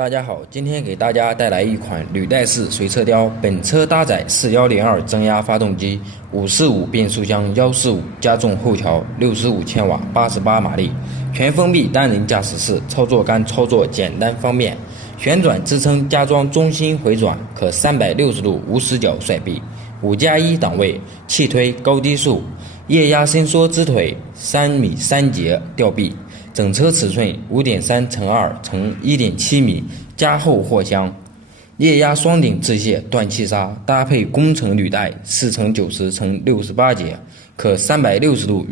大家好，今天给大家带来一款履带式水车雕，本车搭载4102增压发动机，545变速箱145加重后桥，65千瓦，88马力，全封闭单人驾驶室，操作杆操作简单方便，旋转支撑加装中心回转，可360度无死角甩臂，5+1档位，气推高低速，液压伸缩支腿，3米3节吊臂。整车尺寸5.3×2×1.7米，加厚货箱，液压双顶致卸断气刹，搭配工程履带4×90×68节，可360度